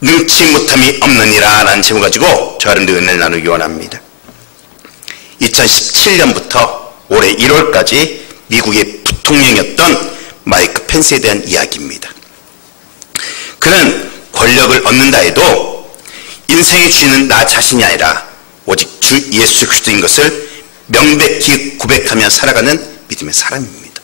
능치 못함이 없느니라 라는 제목 가지고 저와 여러분들 은혜를 나누기 원합니다. 2017년부터 올해 1월까지 미국의 부통령이었던 마이크 펜스에 대한 이야기입니다. 그는 권력을 얻는다 해도 인생의 주인은 나 자신이 아니라 오직 주 예수 그리스도인 것을 명백히 고백하며 살아가는 믿음의 사람입니다.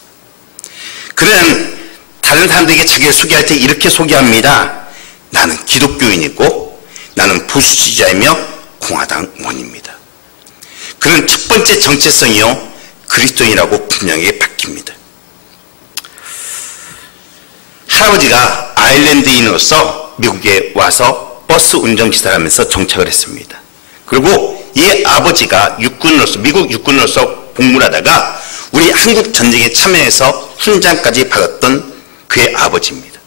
그는 다른 사람들에게 자기를 소개할 때 이렇게 소개합니다. 나는 기독교인이고 나는 보수주의자이며 공화당 의원입니다. 그는 첫 번째 정체성이요 그리스도인이라고 분명하게 밝힙니다. 할아버지가 아일랜드인으로서 미국에 와서 버스 운전기사를 하면서 정착을 했습니다. 그리고 이 아버지가 미국 육군으로서 복무를 하다가 우리 한국 전쟁에 참여해서 훈장까지 받았던 그의 아버지입니다.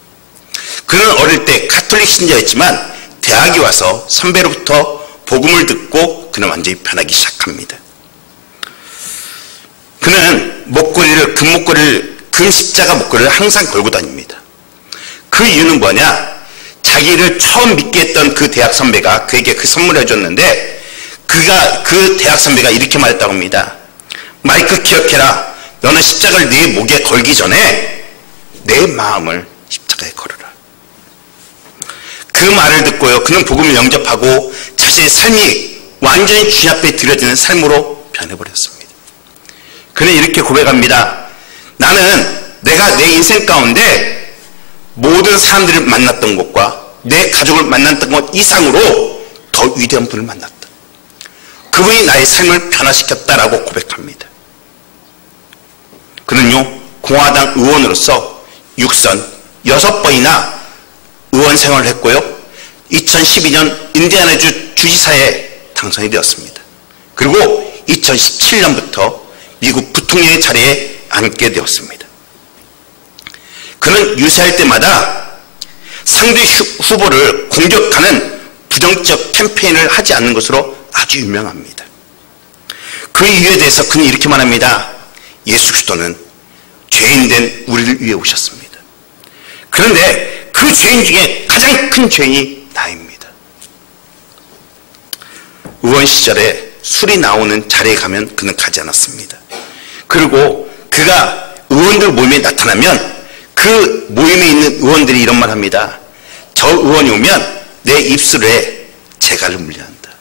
그는 어릴 때 가톨릭 신자였지만 대학에 와서 선배로부터 복음을 듣고 그는 완전히 변하기 시작합니다. 그는 금십자가 목걸이를 항상 걸고 다닙니다. 그 이유는 뭐냐? 자기를 처음 믿게 했던 그 대학 선배가 그에게 그 선물을 해줬는데 그 대학 선배가 이렇게 말했다고 합니다. 마이크 기억해라. 너는 십자가를 네 목에 걸기 전에 내 마음을 십자가에 걸어라. 그 말을 듣고요. 그는 복음을 영접하고 자신의 삶이 완전히 주님 앞에 드려지는 삶으로 변해버렸습니다. 그는 이렇게 고백합니다. 나는 내가 내 인생 가운데 모든 사람들을 만났던 것과 내 가족을 만났던 것 이상으로 더 위대한 분을 만났다. 그분이 나의 삶을 변화시켰다라고 고백합니다. 그는요 공화당 의원으로서 6번이나 의원 생활을 했고요 2012년 인디애나주 주지사에 당선이 되었습니다. 그리고 2017년부터 미국 부통령의 자리에 앉게 되었습니다. 그는 유세할 때마다 상대 후보를 공격하는 부정적 캠페인을 하지 않는 것으로 아주 유명합니다. 그 이유에 대해서 그는 이렇게 말합니다. 예수 그리스도는 죄인된 우리를 위해 오셨습니다. 그런데 그 죄인 중에 가장 큰 죄인이 나입니다. 의원 시절에 술이 나오는 자리에 가면 그는 가지 않았습니다. 그리고 그가 의원들 모임에 나타나면 그 모임에 있는 의원들이 이런 말 합니다. 저 의원이 오면 내 입술에 재갈을 물려한다.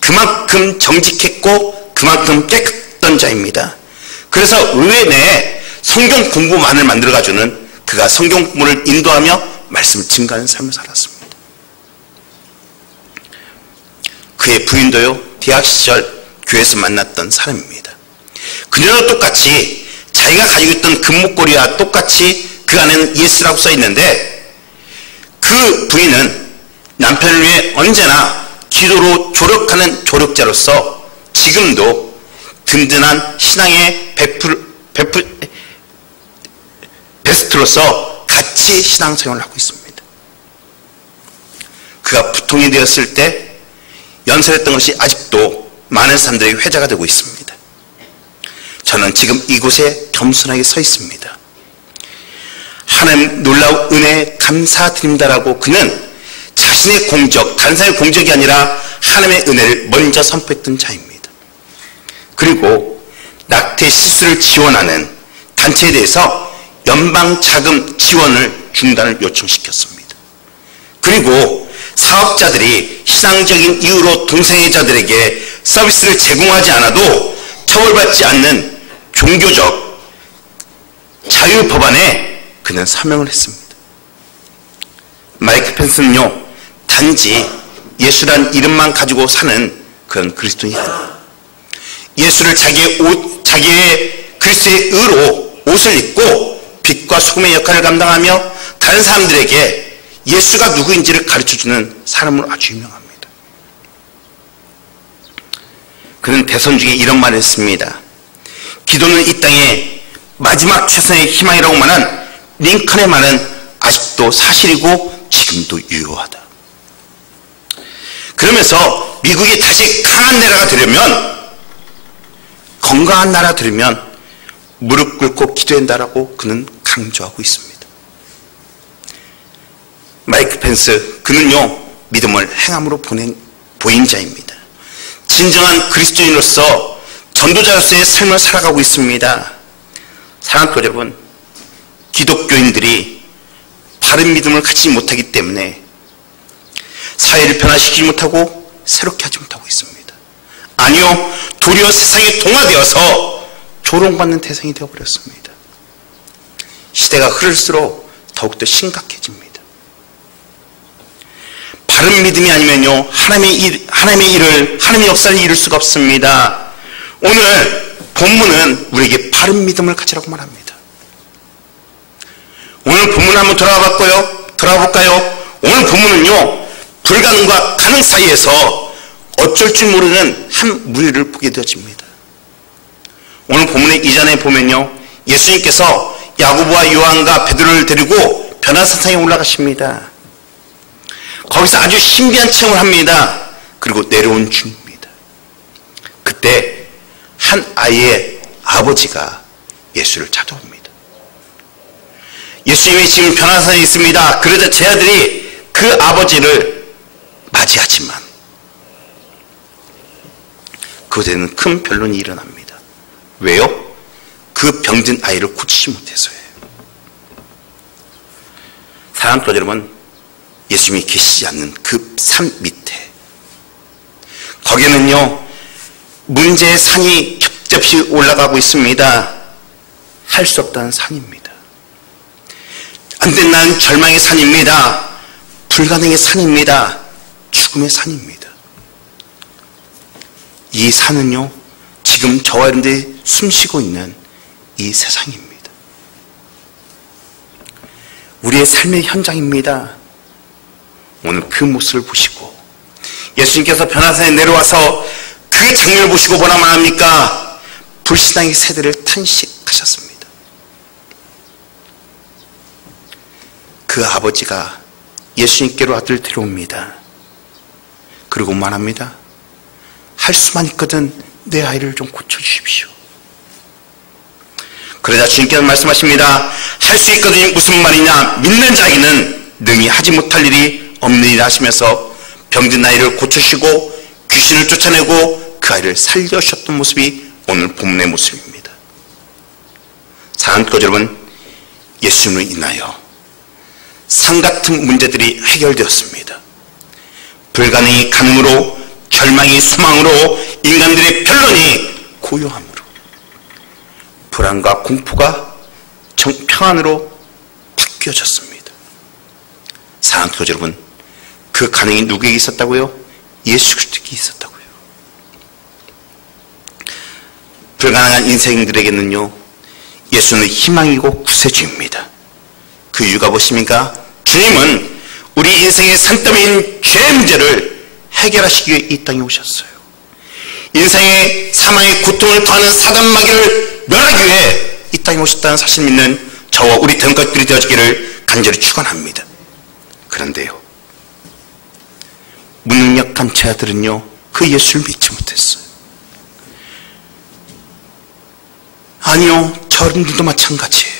그만큼 정직했고 그만큼 깨끗한 자입니다. 그래서 의회 내에 성경 공부만을 만들어가주는 그가 성경 공부를 인도하며 말씀을 증거하는 삶을 살았습니다. 그의 부인도요 대학 시절 교회에서 만났던 사람입니다. 그녀도 똑같이 자기가 가지고 있던 금목걸이와 똑같이 그 안에는 예수라고 써있는데 그 부인은 남편을 위해 언제나 기도로 조력하는 조력자로서 지금도 든든한 신앙의 베스트로서 같이 신앙생활을 하고 있습니다. 그가 부통령이 되었을 때 연설했던 것이 아직도 많은 사람들에게 회자가 되고 있습니다. 저는 지금 이곳에 겸손하게 서 있습니다. 하나님 놀라운 은혜에 감사드립니다라고 그는 자신의 공적, 다른 사람의 공적이 아니라 하나님의 은혜를 먼저 선포했던 자입니다. 그리고 낙태 시술을 지원하는 단체에 대해서 연방 자금 지원을 중단을 요청시켰습니다. 그리고 사업자들이 신앙적인 이유로 동성애자들에게 서비스를 제공하지 않아도 처벌받지 않는 종교적 자유법안에 그는 사명을 했습니다. 마이크 펜스는요 단지 예수란 이름만 가지고 사는 그런 그리스도인이 아닙니다. 예수를 자기의 그리스도의 의로 옷을 입고 빛과 소금의 역할을 감당하며 다른 사람들에게 예수가 누구인지를 가르쳐주는 사람으로 아주 유명합니다. 그는 대선 중에 이런 말을 했습니다. 기도는 이 땅의 마지막 최선의 희망이라고 말한 링컨의 말은 아직도 사실이고 지금도 유효하다. 그러면서 미국이 다시 강한 나라가 되려면 건강한 나라가 되려면 무릎 꿇고 기도해야 한다라고 그는 강조하고 있습니다. 마이크 펜스, 그는요 믿음을 행함으로 보인 자입니다. 진정한 그리스도인으로서 전도자로서의 삶을 살아가고 있습니다. 사랑하는 여러분, 기독교인들이 바른 믿음을 갖지 못하기 때문에 사회를 변화시키지 못하고 새롭게 하지 못하고 있습니다. 아니요, 도리어 세상에 동화되어서 조롱받는 대상이 되어버렸습니다. 시대가 흐를수록 더욱더 심각해집니다. 바른 믿음이 아니면요 하나님의 역사를 이룰 수가 없습니다. 오늘 본문은 우리에게 바른 믿음을 가지라고 말합니다. 오늘 본문 한번 돌아볼까요? 오늘 본문은요 불가능과 가능 사이에서 어쩔 줄 모르는 한 무리를 보게 되어집니다. 오늘 본문의 이전에 보면요 예수님께서 야고보와 요한과 베드로를 데리고 변화산상에 올라가십니다. 거기서 아주 신비한 체험을 합니다. 그리고 내려온 중입니다. 그때 한 아이의 아버지가 예수를 찾아옵니다. 예수님이 지금 변화산에 있습니다. 그러자 제 아들이 그 아버지를 맞이하지만 그곳에는 큰 변론이 일어납니다. 왜요? 그 병든 아이를 고치지 못해서예요. 사랑하는 여러분, 예수님이 계시지 않는 그 산 밑에 거기에는요 문제의 산이 겹겹이 올라가고 있습니다. 할 수 없다는 산입니다. 안 된다는 절망의 산입니다. 불가능의 산입니다. 죽음의 산입니다. 이 산은요 지금 저와 여러분들이 숨쉬고 있는 이 세상입니다. 우리의 삶의 현장입니다. 오늘 그 모습을 보시고 예수님께서 변화산에 내려와서 그 장면을 보시고 뭐라 말합니까? 불신앙의 세대를 탄식하셨습니다. 그 아버지가 예수님께로 아들을 데려옵니다. 그리고 말합니다. 할 수만 있거든 내 아이를 좀 고쳐주십시오. 그러자 주님께서 말씀하십니다. 할 수 있거든요 무슨 말이냐? 믿는 자에게는 능히 하지 못할 일이 없느니라 하시면서 병든 아이를 고쳐주시고 귀신을 쫓아내고 그 아이를 살려주셨던 모습이 오늘 본문의 모습입니다. 사랑하는 여러분, 예수님으로 인하여 산같은 문제들이 해결되었습니다. 불가능이 가능으로, 절망이 소망으로, 인간들의 변론이 고요함으로, 불안과 공포가 평안으로 바뀌어졌습니다. 사랑하는 여러분, 그 가능이 누구에게 있었다고요? 예수 그리스도에게 있었다고요. 불가능한 인생들에게는요 예수는 희망이고 구세주입니다. 그 이유가 무엇입니까? 주님은 우리 인생의 산더미인 죄의 문제를 해결하시기 위해 이 땅에 오셨어요. 인생의 사망의 고통을 더하는 사단마귀를 멸하기 위해 이 땅에 오셨다는 사실 믿는 저와 우리 등것들이 되어지기를 간절히 축원합니다. 그런데요 무능력한 제 아들은요 그 예수를 믿지 못했어요. 아니요 저분들도 마찬가지예요.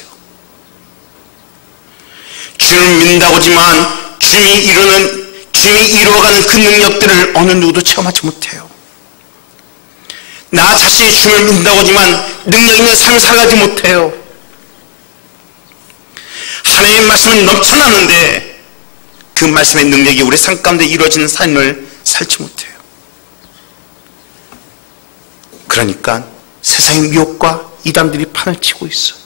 주님을 믿는다고 하지만 주님이 이루어가는 그 능력들을 어느 누구도 체험하지 못해요. 나 자신이 주님을 믿는다고 하지만 능력 있는 삶을 살아가지 못해요. 하나님의 말씀은 넘쳐나는데 그 말씀의 능력이 우리 삶 가운데 이루어지는 삶을 살지 못해요. 그러니까 세상의 미혹과 이단들이 판을 치고 있어요.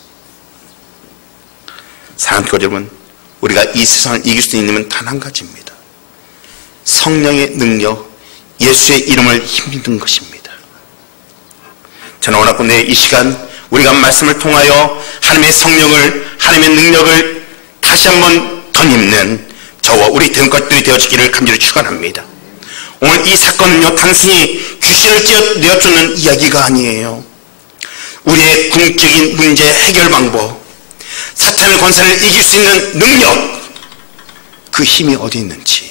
사랑하는 여러분, 우리가 이 세상을 이길 수 있는 힘은 단 한 가지입니다. 성령의 능력, 예수의 이름을 힘입는 것입니다. 저는 원하건대 이 시간 우리가 말씀을 통하여 하나님의 성령을, 하나님의 능력을 다시 한번 덧입는 저와 우리 된 것들이 되어지기를 간절히 축원합니다. 오늘 이 사건은요 단순히 귀신을 내어쫓는 이야기가 아니에요. 우리의 궁극적인 문제 해결 방법, 사탄의 권세를 이길 수 있는 능력, 그 힘이 어디 있는지,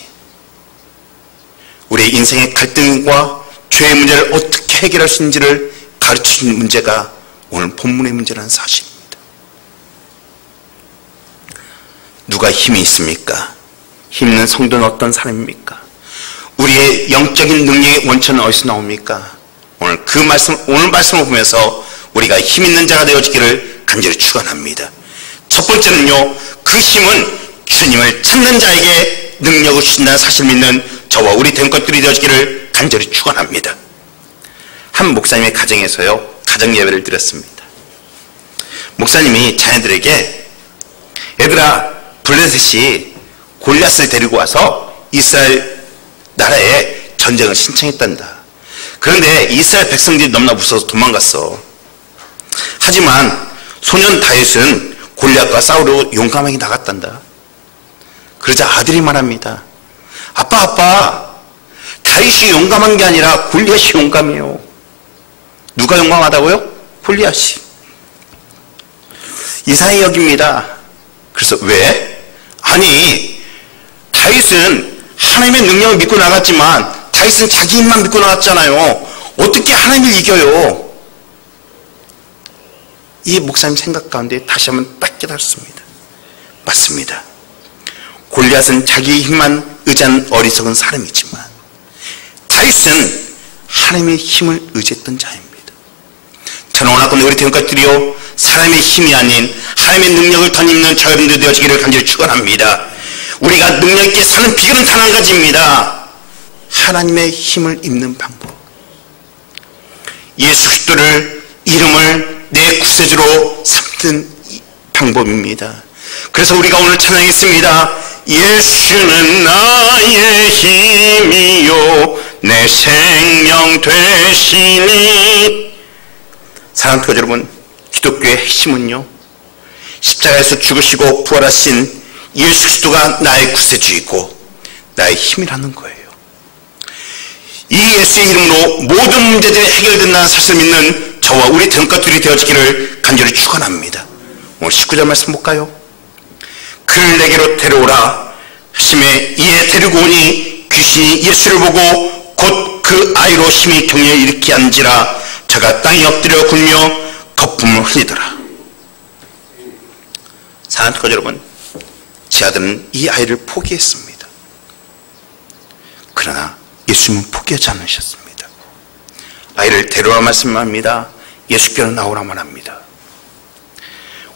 우리의 인생의 갈등과 죄의 문제를 어떻게 해결할 수 있는지를 가르쳐주는 문제가 오늘 본문의 문제라는 사실입니다. 누가 힘이 있습니까? 힘있는 성도는 어떤 사람입니까? 우리의 영적인 능력의 원천은 어디서 나옵니까? 오늘 말씀을 보면서 우리가 힘있는 자가 되어지기를 간절히 축원합니다. 첫 번째는요, 그 힘은 주님을 찾는 자에게 능력을 주신다는 사실을 믿는 저와 우리 된 것들이 되어지기를 간절히 축원합니다. 한 목사님의 가정에서요, 가정 예배를 드렸습니다. 목사님이 자녀들에게, 얘들아, 블레셋이 골리앗을 데리고 와서 이스라엘 나라에 전쟁을 신청했단다. 그런데 이스라엘 백성들이 너무나 무서워서 도망갔어. 하지만 소년 다윗은 골리앗과 싸우러 용감하게 나갔단다. 그러자 아들이 말합니다. 아빠, 다윗이 용감한 게 아니라 골리앗이 용감해요. 누가 용감하다고요? 골리앗이. 이상히 여깁니다. 그래서 왜? 아니, 다윗은 하나님의 능력을 믿고 나갔지만 다윗은 자기 힘만 믿고 나갔잖아요. 어떻게 하나님을 이겨요? 이 목사님 생각 가운데 다시 한번 딱 깨달았습니다. 맞습니다. 골리앗은 자기 힘만 의지한 어리석은 사람이지만 다윗은 하나님의 힘을 의지했던 자입니다. 저는 원하건대 우리 된 것들이요, 사람의 힘이 아닌 하나님의 능력을 덧입는 저 여러분들 되어지기를 간절히 축원합니다. 우리가 능력 있게 사는 비결은 단 한 가지입니다. 하나님의 힘을 입는 방법. 예수 그리스도를 이름을 내 구세주로 삼는 방법입니다. 그래서 우리가 오늘 찬양했습니다. 예수는 나의 힘이요 내 생명 되시니. 사랑하는 교회 여러분, 기독교의 핵심은요, 십자가에서 죽으시고 부활하신 예수 그리스도가 나의 구세주이고 나의 힘이라는 거예요. 이 예수의 이름으로 모든 문제들이 해결된다는 사실을 믿는 저와 우리 된 것들이 되어지기를 간절히 축원합니다. 오늘 19절 말씀 볼까요? 그를 내게로 데려오라 하심에 이에 데리고 오니 귀신이 예수를 보고 곧 그 아이로 심히 경련을 일으키 앉으라. 저가 땅에 엎드려 굴며 거품을 흘리더라. 사랑하는 교회 여러분, 제 아들은 이 아이를 포기했습니다. 그러나 예수님은 포기하지 않으셨습니다. 아이를 데려오라 말씀합니다. 예수께로 나오라 말합니다.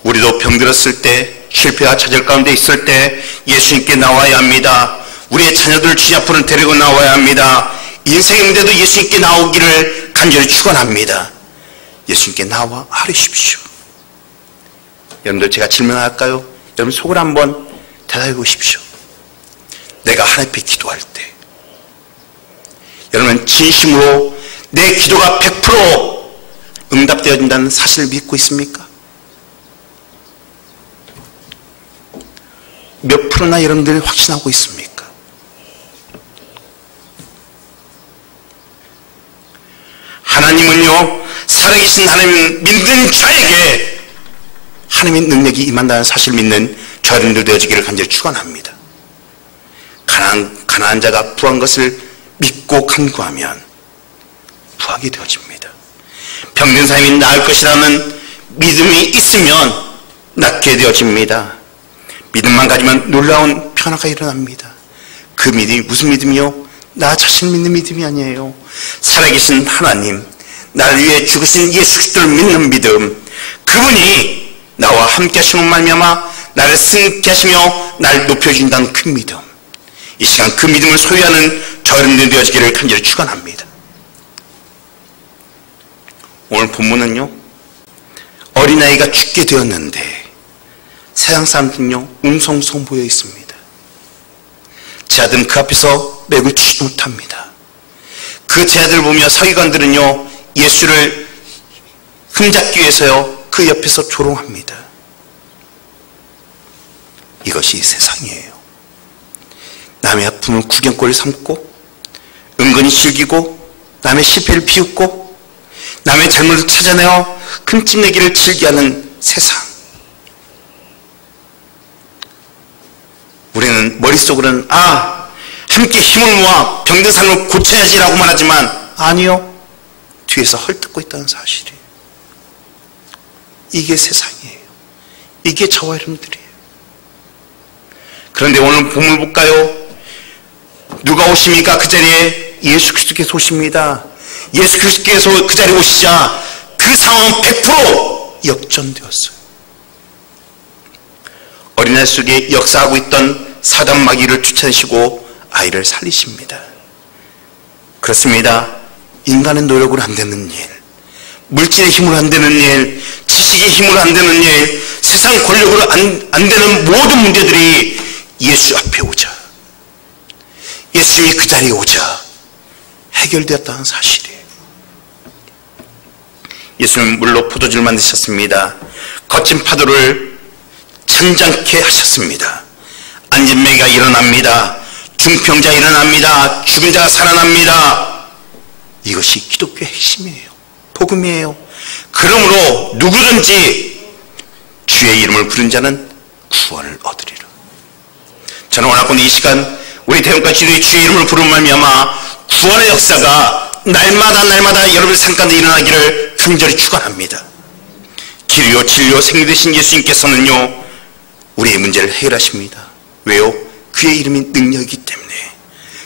우리도 병들었을 때, 실패와 좌절 가운데 있을 때 예수님께 나와야 합니다. 우리의 자녀들을 주님 앞으로 데리고 나와야 합니다. 인생의 문제도 예수님께 나오기를 간절히 축원합니다. 예수님께 나와 아뢰십시오. 여러분들, 제가 질문할까요? 여러분 속으로 한번 대답해 보십시오. 내가 하나님 앞에 기도할 때 여러분 진심으로 내 기도가 100% 응답되어진다는 사실을 믿고 있습니까? 몇 프로나 여러분들이 확신하고 있습니까? 하나님은요, 살아계신 하나님 믿는 자에게 하나님의 능력이 임한다는 사실을 믿는 저 여러분들 되어지기를 간절히 축원합니다. 가난한 자가 부한 것을 믿고 간구하면 부하게 되어집니다. 병든 사람이 나을 것이라는 믿음이 있으면 낫게 되어집니다. 믿음만 가지면 놀라운 변화가 일어납니다. 그 믿음이 무슨 믿음이요? 나 자신 믿는 믿음이 아니에요. 살아계신 하나님, 나를 위해 죽으신 예수 그리스도를 믿는 믿음, 그분이 나와 함께 하심으로 말미암아 나를 승케 하시며 나를 높여준다는 그 믿음, 이 시간 그 믿음을 소유하는 저 여러분들 되어지기를 간절히 축원합니다. 오늘 본문은요, 어린아이가 죽게 되었는데 세상 사람들은요 웅성웅성 모여 있습니다. 제 아들은 그 앞에서 맥을 치지 못합니다. 그 제 아들을 보며 서기관들은요 예수를 흠잡기 위해서요 그 옆에서 조롱합니다. 이것이 세상이에요. 남의 아픔을 구경거리 삼고 은근히 즐기고 남의 실패를 비웃고 남의 잘못을 찾아내어 흠집내기를 즐겨하는 세상. 우리는 머릿속으로는 함께 힘을 모아 병든 사람을 고쳐야지라고 말하지만 아니요, 뒤에서 헐뜯고 있다는 사실이에요. 이게 세상이에요. 이게 저와 여러분들이에요. 그런데 오늘 본문을 볼까요? 누가 오십니까? 그 자리에 예수 그리스도께서 오십니다. 예수 그리스도께서 그 자리에 오시자 그 상황은 100% 역전되었어요. 어린아이 속에 역사하고 있던 사단 마귀를 쫓아내시고 아이를 살리십니다. 그렇습니다. 인간의 노력으로 안 되는 일, 물질의 힘으로 안 되는 일, 지식의 힘으로 안 되는 일, 세상 권력으로 안 되는 모든 문제들이 예수 앞에 오자, 예수님이 그 자리에 오자 해결되었다는 사실이에요. 예수님은 물로 포도주를 만드셨습니다. 거친 파도를 잔잔케 하셨습니다. 앉은 매가 일어납니다. 중풍자 일어납니다. 죽은 자가 살아납니다. 이것이 기독교의 핵심이에요. 복음이에요. 그러므로 누구든지 주의 이름을 부른 자는 구원을 얻으리라. 저는 원하건대 이 시간 우리 대형가치들이 주의 이름을 부른 말미암아 구원의 역사가 날마다 여러분의 삶 가운데 일어나기를 간절히 축원합니다. 길이요 진리요 생기 되신 예수님께서는요 우리의 문제를 해결하십니다. 왜요? 그의 이름이 능력이기 때문에,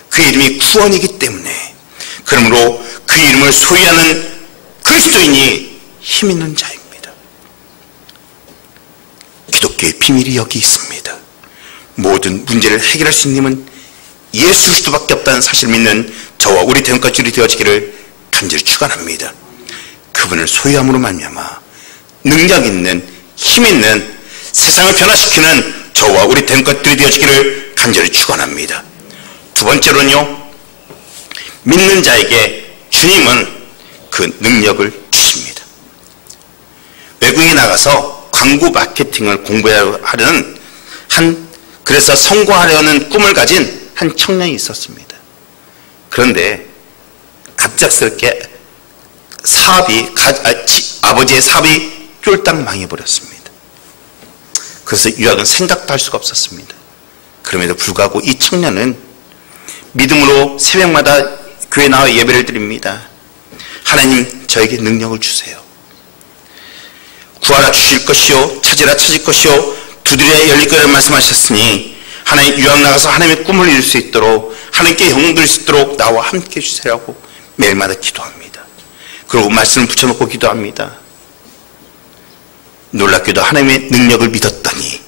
그의 이름이 구원이기 때문에. 그러므로 그 이름을 소유하는 그리스도인이 힘 있는 자입니다. 기독교의 비밀이 여기 있습니다. 모든 문제를 해결할 수 있는 힘은 예수 그리스도밖에 없다는 사실을 믿는 저와 우리 대형가족이 되어지기를 간절히 축원합니다. 그분을 소유함으로 말미암아 능력 있는, 힘 있는, 세상을 변화시키는 저와 우리 대형가족들이 되어지기를 간절히 축원합니다. 두 번째로는요, 믿는 자에게 주님은 그 능력을 주십니다. 외국에 나가서 광고 마케팅을 공부하려는 그래서 성공하려는 꿈을 가진 한 청년이 있었습니다. 그런데 갑작스럽게 아버지의 사업이 쫄딱 망해버렸습니다. 그래서 유학은 생각도 할 수가 없었습니다. 그럼에도 불구하고 이 청년은 믿음으로 새벽마다 교회 나와 예배를 드립니다. 하나님, 저에게 능력을 주세요. 구하라 주실 것이요, 찾으라 찾을 것이요, 두드려야 열릴 거라고 말씀하셨으니 하나님, 유학 나가서 하나님의 꿈을 이룰 수 있도록, 하나님께 영광 드릴 수 있도록 나와 함께 해주세요라고 매일마다 기도합니다. 그리고 말씀을 붙여놓고 기도합니다. 놀랍게도 하나님의 능력을 믿었더니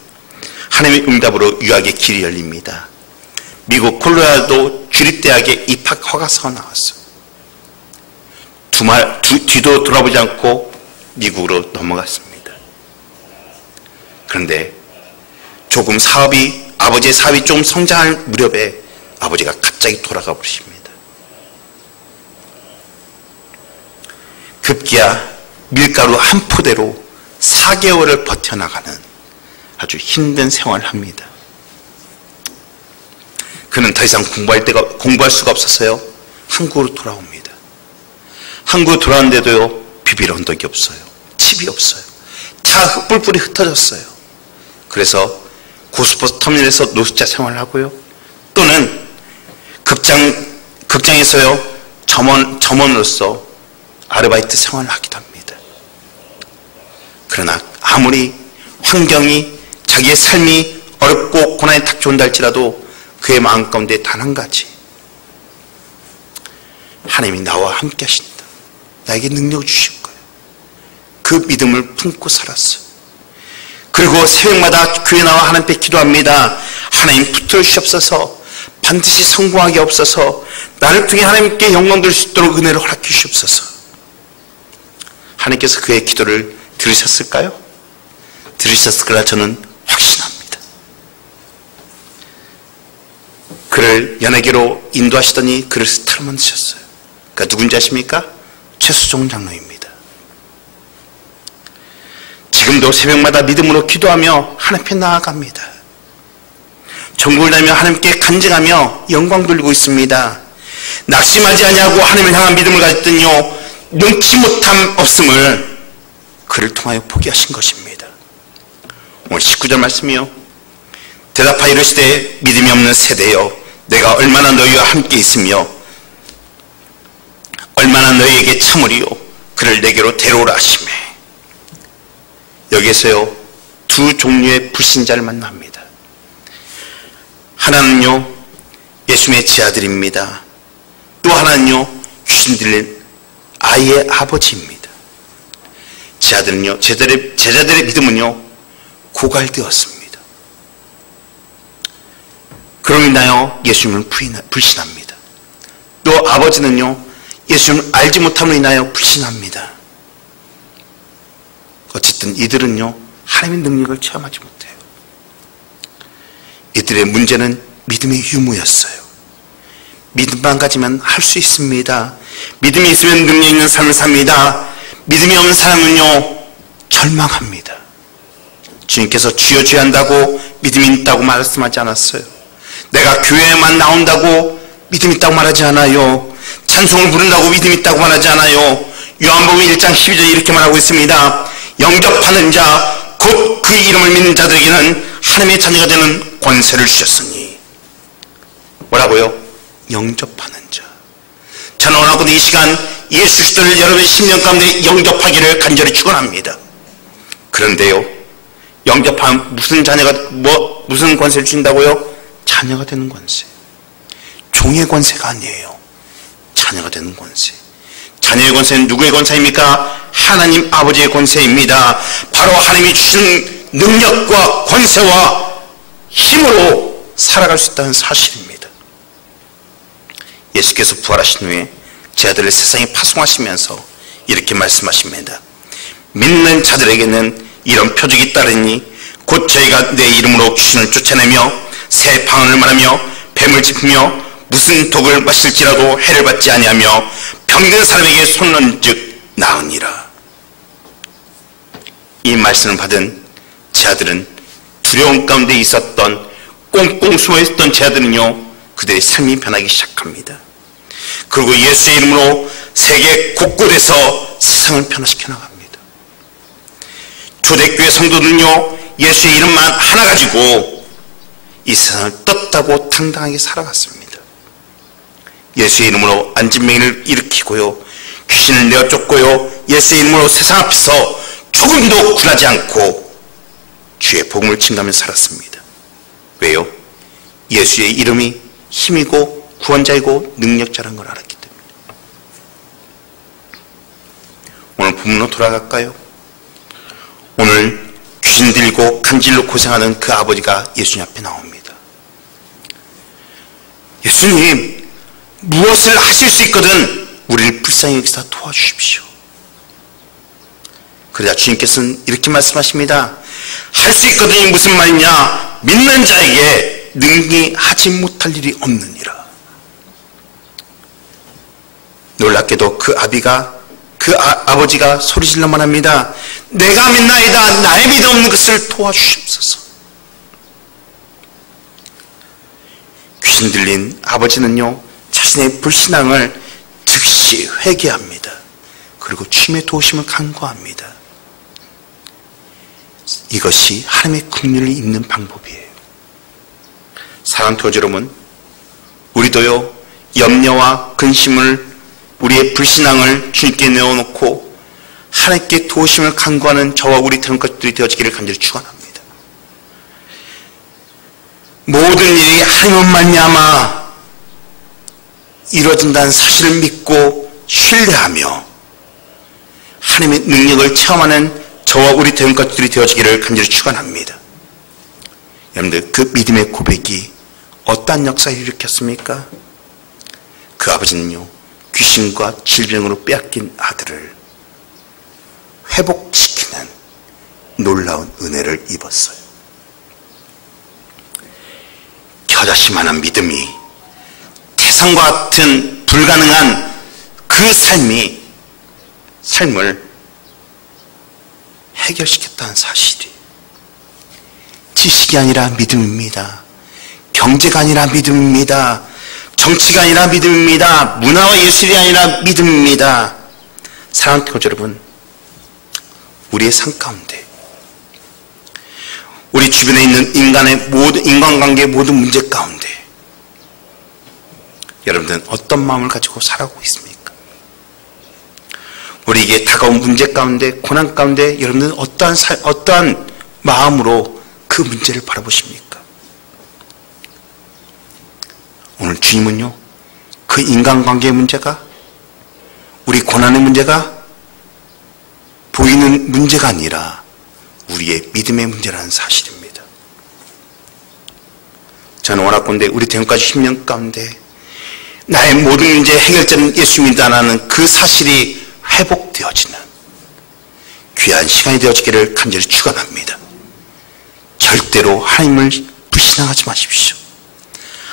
하나님의 응답으로 유학의 길이 열립니다. 미국 콜로라도 주립대학에 입학 허가서가 나왔어요. 뒤도 돌아보지 않고 미국으로 넘어갔습니다. 그런데 아버지의 사업이 좀 성장할 무렵에 아버지가 갑자기 돌아가 버리십니다. 급기야 밀가루 한 포대로 4개월을 버텨나가는 아주 힘든 생활을 합니다. 그는 더 이상 공부할 수가 없어서요, 한국으로 돌아옵니다. 한국으로 돌아왔는데도요, 비빌 언덕이 없어요. 집이 없어요. 다 뿔뿔이 흩어졌어요. 그래서 고속버스 터미널에서 노숙자 생활을 하고요, 또는 극장에서요 점원으로서 아르바이트 생활을 하기도 합니다. 그러나 아무리 환경이, 자기의 삶이 어렵고 고난이 닥쳐온다 할지라도 그의 마음 가운데 단 한 가지, 하나님이 나와 함께 하신다, 나에게 능력을 주실 거예요. 그 믿음을 품고 살았어요. 그리고 새벽마다 교회 나와 하나님께 기도합니다. 하나님, 붙들어 주시옵소서. 반드시 성공하게 없어서 나를 통해 하나님께 영광 드릴 수 있도록 은혜를 허락해 주시옵소서. 하나님께서 그의 기도를 들으셨을까요? 들으셨을 거라 저는 확신합니다. 그를 연예계로 인도하시더니 그를 스타로 만드셨어요. 그러니까 누군지 아십니까? 최수종 장로입니다. 지금도 새벽마다 믿음으로 기도하며 하나님께 나아갑니다. 전국을 다니며 하나님께 간증하며 영광 돌리고 있습니다. 낙심하지 아니하고 하나님을 향한 믿음을 가졌더니요, 능치 못함 없음을 그를 통하여 포기하신 것입니다. 오늘 19절 말씀이요, 대답하여 이르시되 믿음이 없는 세대여, 내가 얼마나 너희와 함께 있으며 얼마나 너희에게 참으리요, 그를 내게로 데려오라 하시매. 여기에서요, 두 종류의 불신자를 만납니다. 하나는요 예수님의 제자들입니다. 또 하나는요 귀신 들린 아이의 아버지입니다. 제자들의 믿음은요 고갈되었습니다. 그로 인하여 예수님을 불신합니다. 또 아버지는요 예수님을 알지 못함으로 인하여 불신합니다. 어쨌든 이들은요 하나님의 능력을 체험하지 못해요. 이들의 문제는 믿음의 유무였어요. 믿음만 가지면 할 수 있습니다. 믿음이 있으면 능력 있는 삶을 삽니다. 믿음이 없는 사람은요 절망합니다. 주님께서 주여 주여 한다고 믿음이 있다고 말씀하지 않았어요. 내가 교회에만 나온다고 믿음이 있다고 말하지 않아요. 찬송을 부른다고 믿음이 있다고 말하지 않아요. 요한복음 1장 12절에 이렇게 말하고 있습니다. 영접하는 자 곧 그 이름을 믿는 자들에게는 하나님의 자녀가 되는 권세를 주셨으니. 뭐라고요? 영접하는 자. 저는 오늘 이 시간 예수 그리스도를 여러분의 심령 가운데 영접하기를 간절히 축원합니다. 그런데요 영접하면 무슨 권세를 주신다고요? 자녀가 되는 권세. 종의 권세가 아니에요. 자녀가 되는 권세. 자녀의 권세는 누구의 권세입니까? 하나님 아버지의 권세입니다. 바로 하나님이 주신 능력과 권세와 힘으로 살아갈 수 있다는 사실입니다. 예수께서 부활하신 후에 제자들을 세상에 파송하시면서 이렇게 말씀하십니다. 믿는 자들에게는 이런 표적이 따르니 곧 저희가 내 이름으로 귀신을 쫓아내며 새 방언을 말하며 뱀을 짚으며 무슨 독을 마실지라도 해를 받지 아니하며 병든 사람에게 손은즉 나으니라. 이 말씀을 받은 제자들은 두려움 가운데 있었던 꽁꽁 숨어있었던 제자들은요 그들의 삶이 변하기 시작합니다. 그리고 예수의 이름으로 세계 곳곳에서 세상을 변화시켜 나갑니다. 초대교회 성도들은요 예수의 이름만 하나 가지고 이 세상을 떴다고 당당하게 살아갔습니다. 예수의 이름으로 안진뱅이를 일으키고요 귀신을 내어 쫓고요 예수의 이름으로 세상 앞에서 조금도 굴하지 않고 주의 복음을 증가하며 살았습니다. 왜요? 예수의 이름이 힘이고 구원자이고 능력자라는 걸 알았기 때문에. 오늘 본문으로 돌아갈까요? 오늘 귀신 들고 간질로 고생하는 그 아버지가 예수님 앞에 나옵니다. 예수님 무엇을 하실 수 있거든 우리를 불쌍히 여기서 도와주십시오. 그러자 주님께서는 이렇게 말씀하십니다. 할 수 있거든이 무슨 말이냐? 믿는 자에게 능히 하지 못할 일이 없느니라. 놀랍게도 그 아버지가 소리질러 말합니다. 내가 믿나이다. 나의 믿음 없는 것을 도와주십소서. 귀신 들린 아버지는요 자신의 불신앙을 즉시 회개합니다. 그리고 주님의 도우심을 간구합니다. 이것이 하나님의 긍휼이 있는 방법이에요. 사랑하는 교주 여러분, 우리도요 염려와 근심을 우리의 불신앙을 주님께 내어놓고 하나님께 도우심을 간구하는 저와 우리 다른 것들이 되어지기를 간절히 축원합니다. 모든 일이 하나님을 말미암아 이루어진다는 사실을 믿고 신뢰하며 하나님의 능력을 체험하는 저와 우리 다른 것들이 되어지기를 간절히 축원합니다. 여러분들 그 믿음의 고백이 어떠한 역사를 일으켰습니까? 그 아버지는요 귀신과 질병으로 빼앗긴 아들을 회복시키는 놀라운 은혜를 입었어요. 겨자씨만한 믿음이 태산과 같은 불가능한 그 삶을 해결시켰다는 사실이 지식이 아니라 믿음입니다. 경제가 아니라 믿음입니다. 정치가 아니라 믿음입니다. 문화와 예술이 아니라 믿음입니다. 사랑하는 교주 여러분, 우리의 삶 가운데 우리 주변에 있는 인간관계의 모든 문제 가운데 여러분들은 어떤 마음을 가지고 살아가고 있습니까? 우리에게 다가온 문제 가운데 고난 가운데 여러분들은 어떠한 마음으로 그 문제를 바라보십니까? 오늘 주님은요, 그 인간관계의 문제가, 우리 고난의 문제가 보이는 문제가 아니라 우리의 믿음의 문제라는 사실입니다. 저는 원하건대 우리 대원까지 10년 가운데 나의 모든 문제의 해결자는 예수님이다라는 그 사실이 회복되어지는 귀한 시간이 되어지기를 간절히 축원합니다. 절대로 하나님을 불신앙하지 마십시오.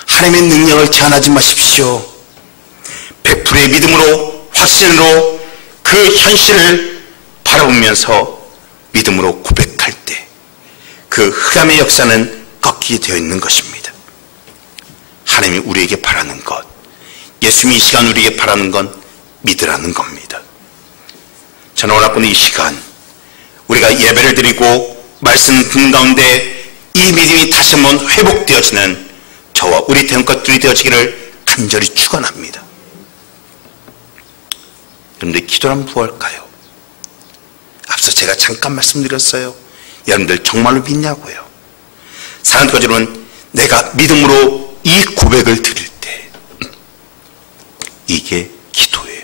하나님의 능력을 제한하지 마십시오. 100%의 믿음으로, 확신으로 그 현실을 바라보면서 믿음으로 고백할 때 그 흑암의 역사는 꺾이게 되어 있는 것입니다. 하나님이 우리에게 바라는 것, 예수님이 이 시간 우리에게 바라는 건 믿으라는 겁니다. 저는 원하건대 이 시간 우리가 예배를 드리고 말씀 듣는 가운데 이 믿음이 다시 한번 회복되어지는 저와 우리 대원것들이 되어지기를 간절히 축원합니다. 여러분들 기도를 한번 구할까요? 앞서 제가 잠깐 말씀드렸어요. 여러분들 정말로 믿냐고요. 사랑하는 여러분, 내가 믿음으로 이 고백을 드릴 때 이게 기도예요.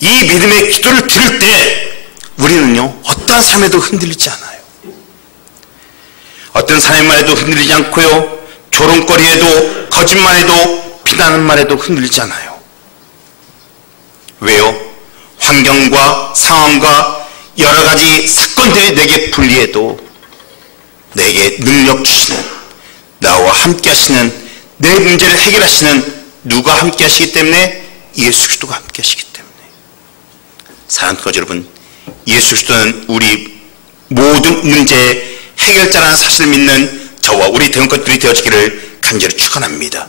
이 믿음의 기도를 드릴 때 우리는요, 어떠한 삶에도 흔들리지 않아요. 어떤 사람의 말에도 흔들리지 않고요, 조롱거리에도, 거짓말에도, 비난하는 말에도 흔들리지 않아요. 왜요? 환경과 상황과 여러 가지 사건들이 내게 불리해도 내게 능력 주시는, 나와 함께 하시는, 내 문제를 해결하시는 누가 함께 하시기 때문에? 예수 그리스도가 함께 하시기 때문에. 사랑하는 거죠, 여러분. 예수 그리스도는 우리 모든 문제의 해결자라는 사실을 믿는 저와 우리 대원것들이 되어지기를 간절히 축원합니다.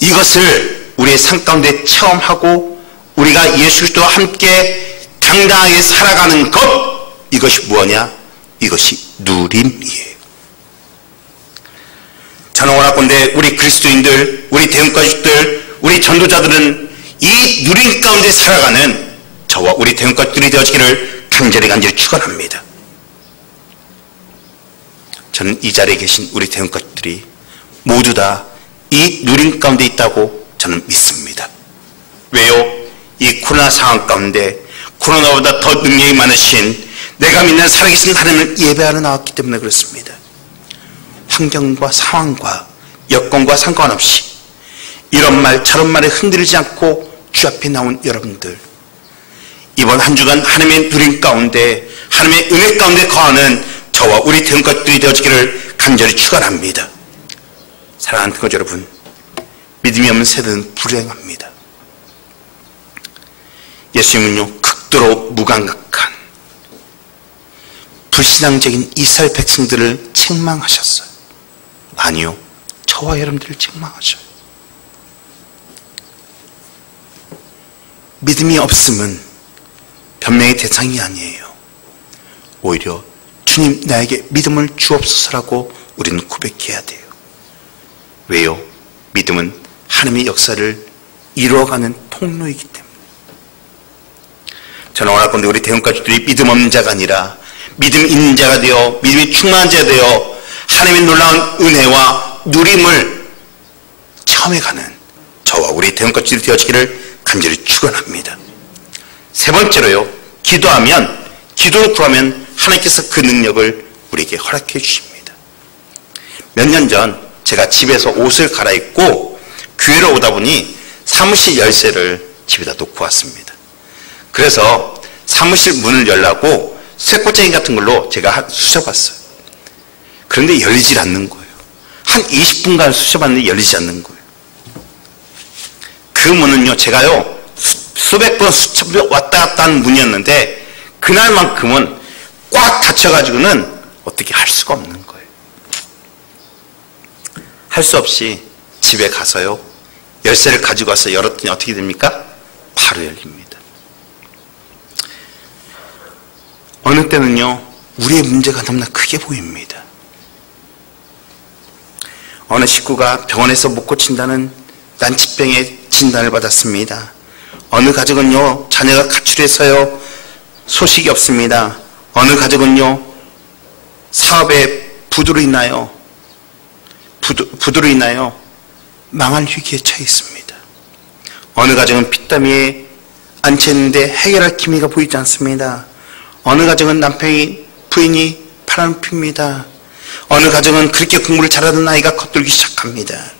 이것을 우리의 삶 가운데 체험하고 우리가 예수 그리스도와 함께 당당하게 살아가는 것, 이것이 무엇이냐? 이것이 누림이에요. 저는 원하건대 우리 그리스도인들, 우리 대원가족들, 우리 전도자들은 이 누림 가운데 살아가는 저와 우리 대원가족들이 되어지기를 간절히 축원합니다. 저는 이 자리에 계신 우리 대원가족들이 모두 다 이 누림 가운데 있다고 저는 믿습니다. 왜요? 이 코로나 상황 가운데 코로나보다 더 능력이 많으신 내가 믿는 살아계신 하나님을 예배하러 나왔기 때문에 그렇습니다. 환경과 상황과 여건과 상관없이 이런 말 저런 말에 흔들리지 않고 주 앞에 나온 여러분들, 이번 한 주간 하나님의 누림 가운데, 하나님의 은혜 가운데 거하는 저와 우리 대원것들이 되어지기를 간절히 축원합니다. 사랑하는 것 여러분, 믿음이 없는 세대는 불행합니다. 예수님은요, 극도로 무감각한 불신앙적인 이스라엘 백성들을 책망하셨어요. 아니요, 저와 여러분들을 책망하셔요. 믿음이 없음은 변명의 대상이 아니에요. 오히려 주님, 나에게 믿음을 주옵소서라고 우리는 고백해야 돼요. 왜요? 믿음은 하나님의 역사를 이루어가는 통로이기 때문에. 저는 원하건대 우리 대원가족들이 믿음 없는 자가 아니라 믿음 있는 자가 되어, 믿음이 충만한 자가 되어 하나님의 놀라운 은혜와 누림을 체험해가는 저와 우리 대원가족들이 되어지기를 간절히 축원합니다. 세 번째로요, 기도를 구하면 하나님께서 그 능력을 우리에게 허락해 주십니다. 몇 년 전 제가 집에서 옷을 갈아입고 교회로 오다 보니 사무실 열쇠를 집에다 놓고 왔습니다. 그래서 사무실 문을 열라고 쇠꼬챙이 같은 걸로 제가 쑤셔봤어요. 그런데 열리질 않는 거예요. 한 20분간 쑤셔봤는데 열리지 않는 거예요. 그 문은요, 제가요 수백 번 왔다 갔다 하는 문이었는데 그날만큼은 꽉 닫혀가지고는 어떻게 할 수가 없는 거예요. 할 수 없이 집에 가서요, 열쇠를 가지고 와서 열었더니 어떻게 됩니까? 바로 열립니다. 어느 때는요, 우리의 문제가 너무나 크게 보입니다. 어느 식구가 병원에서 못 고친다는 난치병의 진단을 받았습니다. 어느 가족은요, 자녀가 가출해서요, 소식이 없습니다. 어느 가족은요, 사업에 부도로 인하여 부도로 인하여 망할 위기에 처해 있습니다. 어느 가정은 빚더미에 앉혀있는데 해결할 기미가 보이지 않습니다. 어느 가정은 부인이 바람을 핍니다. 어느 가정은 그렇게 공부를 잘하던 아이가 겉돌기 시작합니다.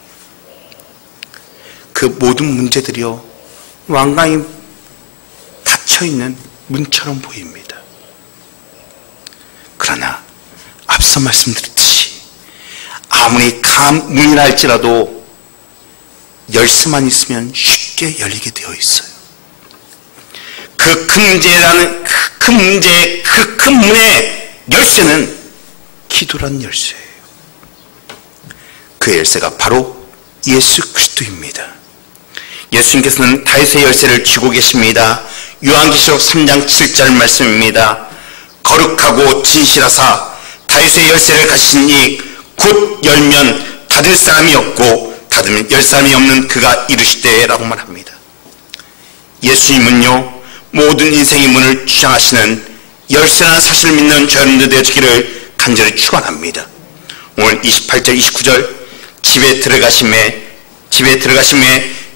그 모든 문제들이요, 완강히 닫혀있는 문처럼 보입니다. 그러나 앞서 말씀드렸듯이 아무리 문이라 할지라도 열쇠만 있으면 쉽게 열리게 되어 있어요. 그 큰 문제라는 그 큰 문제, 그 큰 문의 열쇠는 기도란 열쇠예요. 그 열쇠가 바로 예수 그리스도입니다. 예수님께서는 다윗의 열쇠를 쥐고 계십니다. 요한계시록 3장 7절 말씀입니다. 거룩하고 진실하사 다윗의 열쇠를 가시니 곧 열면 닫을 사람이 없고 닫으면 열 사람이 없는 그가 이르시되 라고 말합니다. 예수님은요, 모든 인생의 문을 주장하시는 열쇠라는 사실을 믿는 저여러분들 되어지기를 간절히 축원합니다. 오늘 28절 29절 집에 들어가심에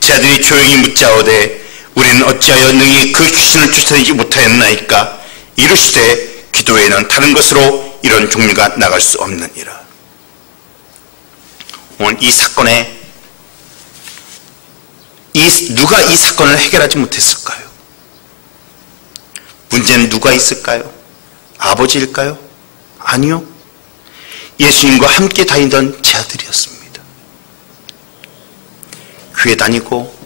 제 아들이 조용히 묻자오되 우리는 어찌하여 능히 그 귀신을 쫓아내지 못하였나이까 이르시되 기도에는 다른 것으로 이런 종류가 나갈 수 없느니라. 오늘 이 사건에 누가 이 사건을 해결하지 못했을까요? 문제는 누가 있을까요? 아버지일까요? 아니요. 예수님과 함께 다니던 제 아들이었습니다. 교회 다니고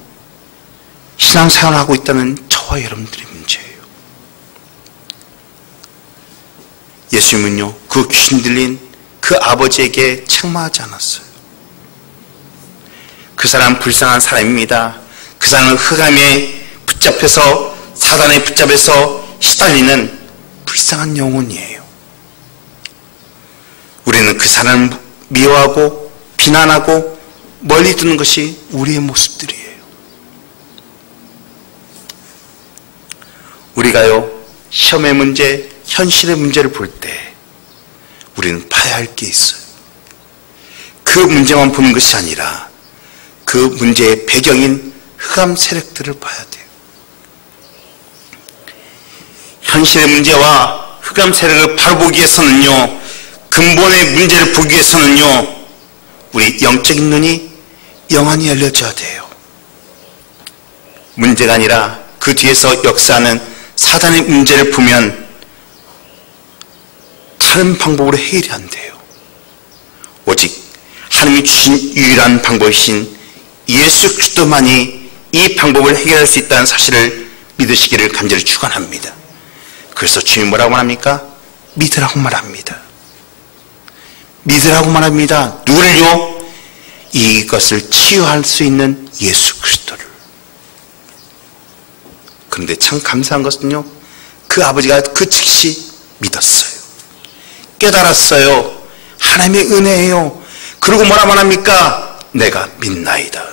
신앙생활을 하고 있다는 저와 여러분들의 문제예요. 예수님은요, 그 귀신 들린 그 아버지에게 책망하지 않았어요. 그 사람 불쌍한 사람입니다. 그 사람은 흑암에 붙잡혀서 사단에 붙잡혀서 시달리는 불쌍한 영혼이에요. 우리는 그 사람을 미워하고 비난하고 멀리 두는 것이 우리의 모습들이에요. 우리가요, 시험의 문제, 현실의 문제를 볼 때 우리는 봐야 할 게 있어요. 그 문제만 보는 것이 아니라 그 문제의 배경인 흑암 세력들을 봐야 돼요. 현실의 문제와 흑암 세력을 바로 보기 위해서는요, 근본의 문제를 보기 위해서는요, 우리 영적인 눈이 영원히 열려져야 돼요. 문제가 아니라 그 뒤에서 역사하는 사단의 문제를 보면 다른 방법으로 해결이 안 돼요. 오직 하나님이 주신 유일한 방법이신 예수 그리스도만이 이 방법을 해결할 수 있다는 사실을 믿으시기를 간절히 축원합니다. 그래서 주님 뭐라고 말합니까? 믿으라고 말합니다. 믿으라고 말합니다. 누구를요? 이것을 치유할 수 있는 예수 그리스도를. 그런데 참 감사한 것은요, 그 아버지가 그 즉시 믿었어요. 깨달았어요. 하나님의 은혜예요. 그리고 뭐라 말합니까? 내가 믿나이다.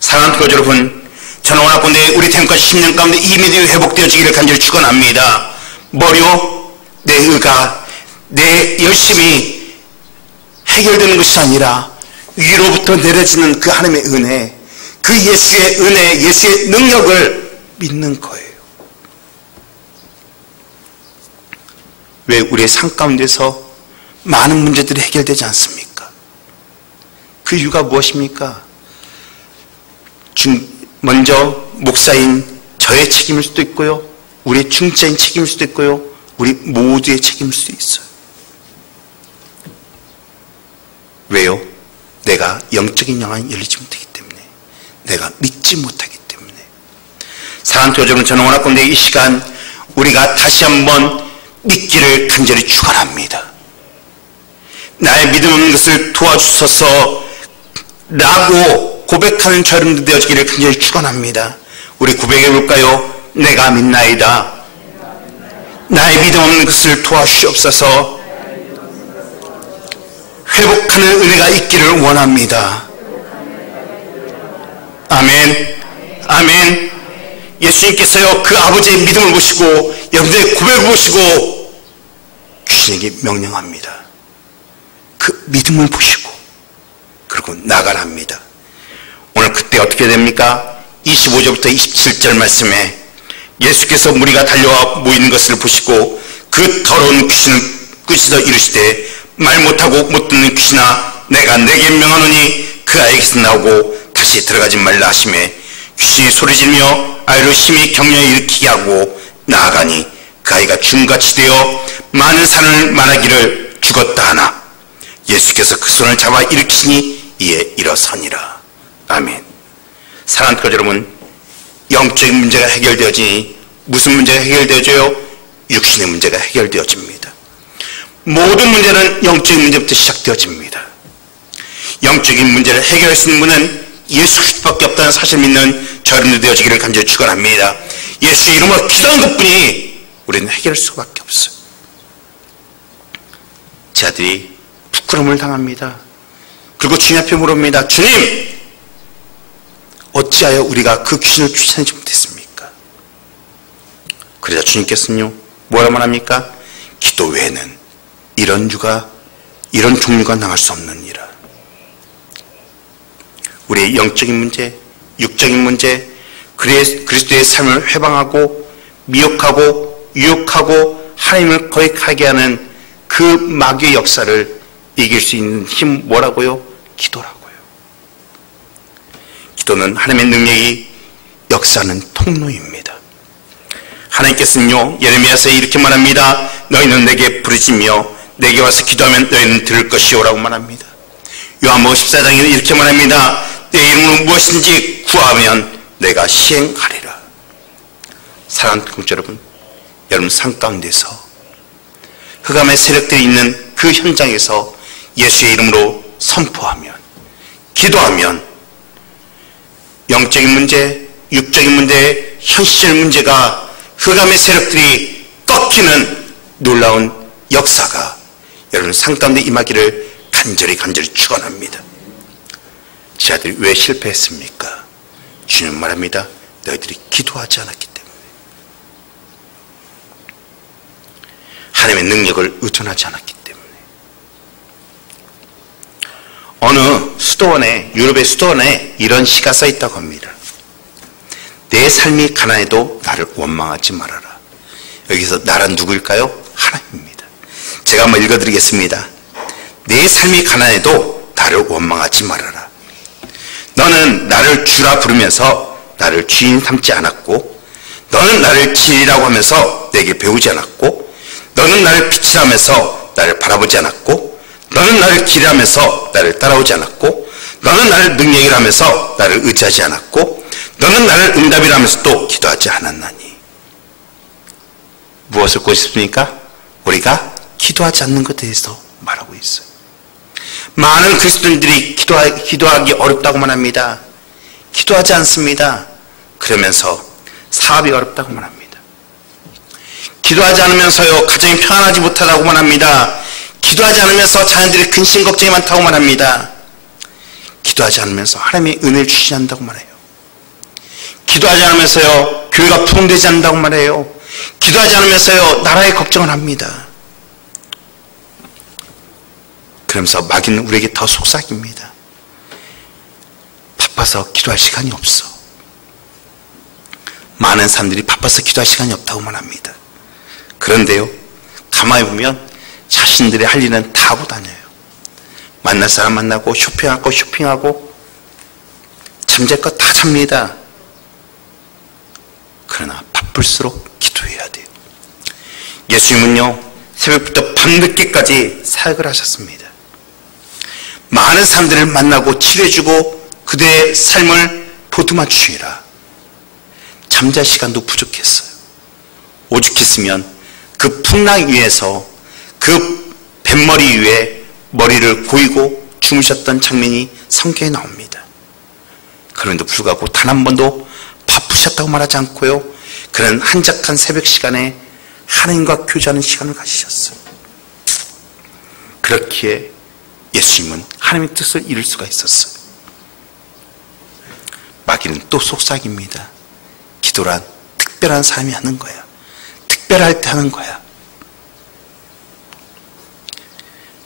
사랑하는 교주 여러분, 저는 원하건대 우리 태국까지 10년 가운데 이 믿음이 회복되어지기를 간절히 축원합니다. 뭐요? 내 의가, 내 열심이 해결되는 것이 아니라 위로부터 내려지는 그 하나님의 은혜, 그 예수의 은혜, 예수의 능력을 믿는 거예요. 왜 우리의 삶 가운데서 많은 문제들이 해결되지 않습니까? 그 이유가 무엇입니까? 먼저 목사인 저의 책임일 수도 있고요, 우리 중자인 책임일 수도 있고요, 우리 모두의 책임일 수도 있어요. 왜요? 내가 영적인 영안이 열리지 못하기 때문에, 내가 믿지 못하기 때문에. 사랑하는 여러분, 저는 원하건대 이 시간 우리가 다시 한번 믿기를 간절히 축원합니다. 나의 믿음 없는 것을 도와주소서 라고 고백하는 저여러분들 되어지기를 간절히 축원합니다. 우리 고백해 볼까요? 내가 믿나이다. 나의 믿음 없는 것을 도와주시옵소서. 회복하는 은혜가 있기를 원합니다. 아멘. 아멘. 예수님께서요, 그 아버지의 믿음을 보시고 여러분들의 고백을 보시고 귀신에게 명령합니다. 그 믿음을 보시고 그리고 나가라 합니다. 오늘 그때 어떻게 됩니까? 25절부터 27절 말씀에 예수께서 무리가 달려와 모이는 것을 보시고 그 더러운 귀신을 끄시더 이르시되 말 못하고 못 듣는 귀신아 내가 내게 명하노니 그 아이에게서 나오고 다시 들어가지 말라 하시매 귀신이 소리지르며 아이를 심히 격려에 일으키게 하고 나아가니 그 아이가 죽음같이 되어 많은 산을 말하기를 죽었다 하나 예수께서 그 손을 잡아 일으키시니 이에 일어서니라. 아멘. 사랑하는 여러분, 영적인 문제가 해결되어지니 무슨 문제가 해결되어져요? 육신의 문제가 해결되어집니다. 모든 문제는 영적인 문제부터 시작되어집니다. 영적인 문제를 해결할 수 있는 분은 예수 그리스도밖에 없다는 사실을 믿는 저희들 되어지기를 간절히 축원합니다. 예수의 이름으로 기도하는 것뿐이 우리는 해결할 수밖에 없어요. 제 아들이 부끄러움을 당합니다. 그리고 주님 앞에 물어봅니다. 주님, 어찌하여 우리가 그 귀신을 쫓아내지 못했습니까? 그러자 주님께서는요 뭐라 말합니까? 기도 외에는 이런 종류가 나갈 수 없느니라. 우리의 영적인 문제, 육적인 문제, 그리스도의 삶을 회방하고 미혹하고 유혹하고 하나님을 거역하게 하는 그 마귀의 역사를 이길 수 있는 힘 뭐라고요? 기도라고요. 기도는 하나님의 능력이 역사하는 통로입니다. 하나님께서는요 예레미야서에 이렇게 말합니다. 너희는 내게 부르짖으며 내게 와서 기도하면 너희는 들을 것이요 라고 말합니다. 요한복음 14장에는 이렇게 말합니다. 내 이름으로 무엇인지 구하면 내가 시행하리라. 사랑하는 동지 여러분, 여러분 삶 가운데서 흑암의 세력들이 있는 그 현장에서 예수의 이름으로 선포하면, 기도하면 영적인 문제, 육적인 문제, 현실적 문제가 흑암의 세력들이 꺾이는 놀라운 역사가 여러분 삶 가운데 임하기를 간절히 축원합니다. 제 아들이 왜 실패했습니까? 주님 말합니다. 너희들이 기도하지 않았기 때문에. 하나님의 능력을 의존하지 않았기 때문에. 어느 수도원에, 유럽의 수도원에 이런 시가 써 있다고 합니다. 내 삶이 가난해도 나를 원망하지 말아라. 여기서 나란 누구일까요? 하나님입니다. 제가 한번 읽어드리겠습니다. 내 삶이 가난해도 나를 원망하지 말아라. 너는 나를 주라 부르면서 나를 주인 삼지 않았고, 너는 나를 진리라고 하면서 내게 배우지 않았고, 너는 나를 빛이라면서 나를 바라보지 않았고, 너는 나를 길이라면서 나를 따라오지 않았고, 너는 나를 능력이라면서 나를 의지하지 않았고, 너는 나를 응답이라면서도 기도하지 않았나니. 무엇을 고집습니까? 우리가 기도하지 않는 것에 대해서 말하고 있어요. 많은 그리스도인들이 기도하기 어렵다고만 합니다. 기도하지 않습니다. 그러면서 사업이 어렵다고만 합니다. 기도하지 않으면서요 가정이 평안하지 못하다고만 합니다. 기도하지 않으면서 자녀들이 근심 걱정이 많다고만 합니다. 기도하지 않으면서 하나님의 은혜를 주시지 않는다고만 해요. 기도하지 않으면서요 교회가 부흥되지 않는다고만 해요. 기도하지 않으면서요 나라의 걱정을 합니다. 그러면서 마귀는 우리에게 더 속삭입니다. 바빠서 기도할 시간이 없어. 많은 사람들이 바빠서 기도할 시간이 없다고만 합니다. 그런데요 가만히 보면 자신들의 할 일은 다 하고 다녀요. 만날 사람 만나고 쇼핑하고 잠잘 것 다 잡니다. 그러나 바쁠수록 기도해야 돼요. 예수님은요 새벽부터 밤늦게까지 사역을 하셨습니다. 많은 사람들을 만나고 치료해주고 그들의 삶을 보듬어 주시라. 잠잘 시간도 부족했어요. 오죽했으면 그 풍랑 위에서 그 뱃머리 위에 머리를 고이고 주무셨던 장면이 성경에 나옵니다. 그런데도 불구하고 단 한 번도 바쁘셨다고 말하지 않고요 그는 한적한 새벽 시간에 하나님과 교제하는 시간을 가지셨어요. 그렇기에 예수님은 하나님의 뜻을 이룰 수가 있었어요. 마귀는 또 속삭입니다. 기도란 특별한 사람이 하는 거야. 특별할 때 하는 거야.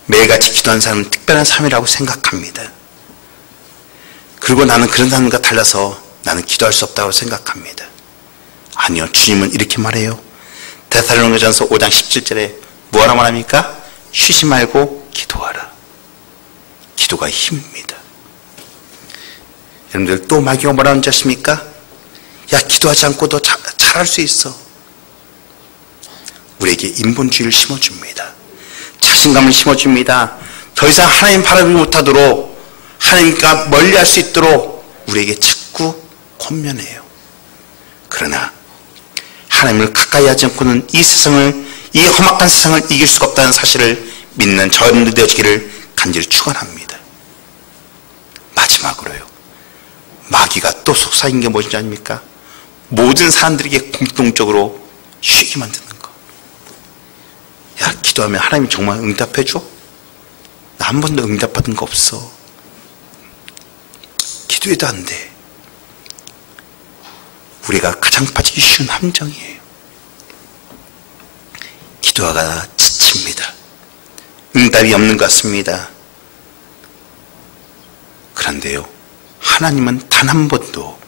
매일같이 기도하는 사람은 특별한 삶이라고 생각합니다. 그리고 나는 그런 사람과 달라서 나는 기도할 수 없다고 생각합니다. 아니요, 주님은 이렇게 말해요. 데살로니가전서 5장 17절에 뭐라 말합니까? 쉬지 말고 기도하라. 기도가 힘입니다. 여러분들 또 마귀가 뭐라는 줄 아십니까? 야, 기도하지 않고도 잘할 수 있어. 우리에게 인본주의를 심어줍니다. 자신감을 심어줍니다. 더 이상 하나님 바라보지 못하도록, 하나님과 멀리할 수 있도록 우리에게 자꾸 권면해요. 그러나 하나님을 가까이 하지 않고는 이 세상을, 이 험악한 세상을 이길 수가 없다는 사실을 믿는 저희들 되어지기를 간절히 축원합니다. 마지막으로요, 마귀가 또 속삭인 게 무엇인지 아닙니까? 모든 사람들에게 공통적으로 쉬게 만드는 거. 야, 기도하면 하나님이 정말 응답해줘? 나 한 번도 응답받은 거 없어. 기도해도 안 돼. 우리가 가장 빠지기 쉬운 함정이에요. 기도하다가 지칩니다. 응답이 없는 것 같습니다. 그런데요, 하나님은 단 한 번도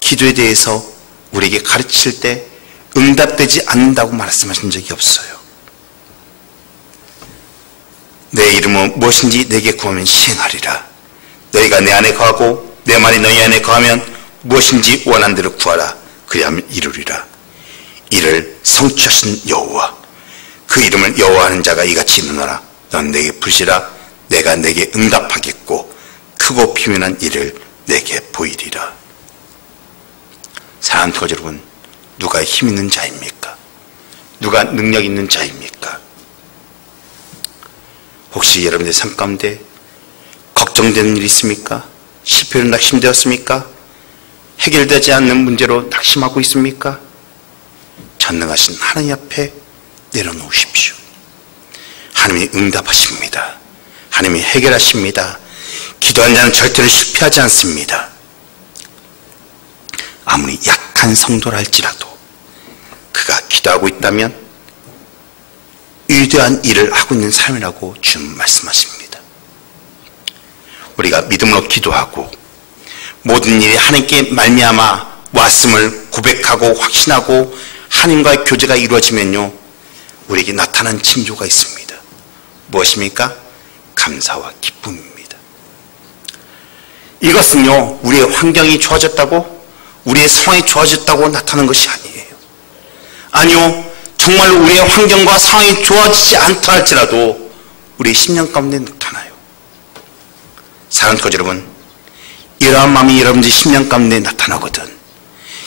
기도에 대해서 우리에게 가르칠 때 응답되지 않는다고 말씀하신 적이 없어요. 내 이름은 무엇인지 내게 구하면 시행하리라. 너희가 내 안에 거하고 내 말이 너희 안에 거하면 무엇인지 원한 대로 구하라. 그리하면 이루리라. 이를 성취하신 여호와, 그 이름을 여호와하는 자가 이같이 이르노라. 넌 내게 부르시라. 내가 내게 응답하겠고 크고 비밀한 일을 내게 보이리라. 사랑하는 교회 여러분, 누가 힘 있는 자입니까? 누가 능력 있는 자입니까? 혹시 여러분의 삶 가운데 걱정되는 일 있습니까? 실패로 낙심되었습니까? 해결되지 않는 문제로 낙심하고 있습니까? 전능하신 하나님 앞에 내려놓으십시오. 하나님이 응답하십니다. 하나님이 해결하십니다. 기도한 자는 절대로 실패하지 않습니다. 아무리 약한 성도라 할지라도 그가 기도하고 있다면 위대한 일을 하고 있는 삶이라고 주님 말씀하십니다. 우리가 믿음으로 기도하고 모든 일이 하나님께 말미암아 왔음을 고백하고 확신하고 하나님과의 교제가 이루어지면요, 우리에게 나타난 징조가 있습니다. 무엇입니까? 감사와 기쁨입니다. 이것은요, 우리의 환경이 좋아졌다고, 우리의 상황이 좋아졌다고 나타나는 것이 아니에요. 아니요, 정말 우리의 환경과 상황이 좋아지지 않다 할지라도 우리의 심령 가운데 나타나요. 사랑하는 교회 여러분, 이러한 마음이 여러분들 심령 가운데 나타나거든,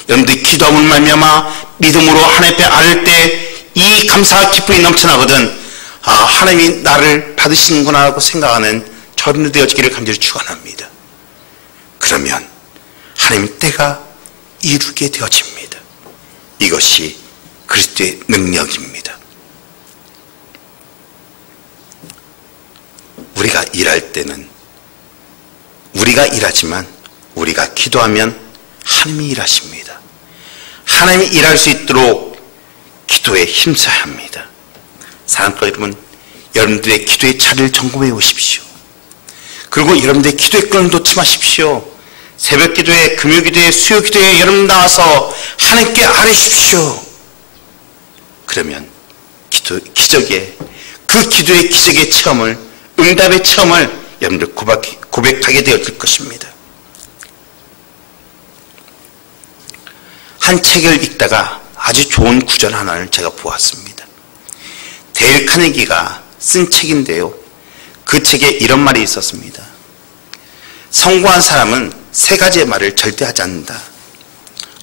여러분들이 기도함을 말미암아 믿음으로 하나님 앞에 아를 때 이 감사와 기쁨이 넘쳐나거든, 아, 하나님이 나를 받으시는구나 하고 생각하는 저런 되어지기를 간절히 축원합니다. 그러면 하나님 때가 이루게 되어집니다. 이것이 그리스도의 능력입니다. 우리가 일할 때는 우리가 일하지만 우리가 기도하면 하나님이 일하십니다. 하나님이 일할 수 있도록 기도에 힘써야 합니다. 사랑하는 여러분, 여러분들의 기도의 자리를 점검해 오십시오. 그리고 여러분들의 기도의 끈을 놓지 마십시오. 새벽 기도에, 금요 기도에, 수요 기도에 여러분 나와서 하나님께 아뢰십시오. 그러면 기적의, 그 기도의 기적의 체험을, 응답의 체험을 여러분들 고백하게 되어질 것입니다. 한 책을 읽다가 아주 좋은 구절 하나를 제가 보았습니다. 데일 카네기가 쓴 책인데요, 그 책에 이런 말이 있었습니다. 성공한 사람은 세 가지의 말을 절대 하지 않는다.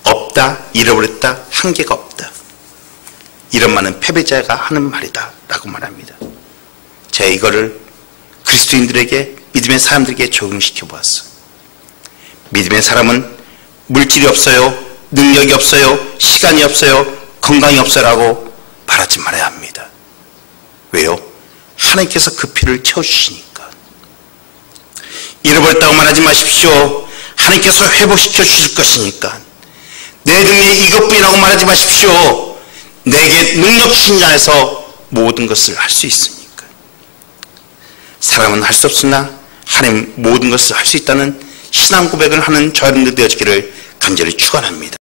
없다, 잃어버렸다, 한계가 없다. 이런 말은 패배자가 하는 말이다 라고 말합니다. 제가 이거를 그리스도인들에게, 믿음의 사람들에게 적용시켜 보았어요. 믿음의 사람은 물질이 없어요, 능력이 없어요, 시간이 없어요, 건강이 없어요 라고 말하지 말아야 합니다. 왜요? 하나님께서 그 필요를 채워주시니까. 잃어버렸다고 말하지 마십시오. 하나님께서 회복시켜 주실 것이니까. 내 능력이 이것뿐이라고 말하지 마십시오. 내게 능력 주신 자에서 모든 것을 할 수 있으니까. 사람은 할 수 없으나 하나님 모든 것을 할 수 있다는 신앙 고백을 하는 저 여러분들 되어지기를 간절히 축원합니다.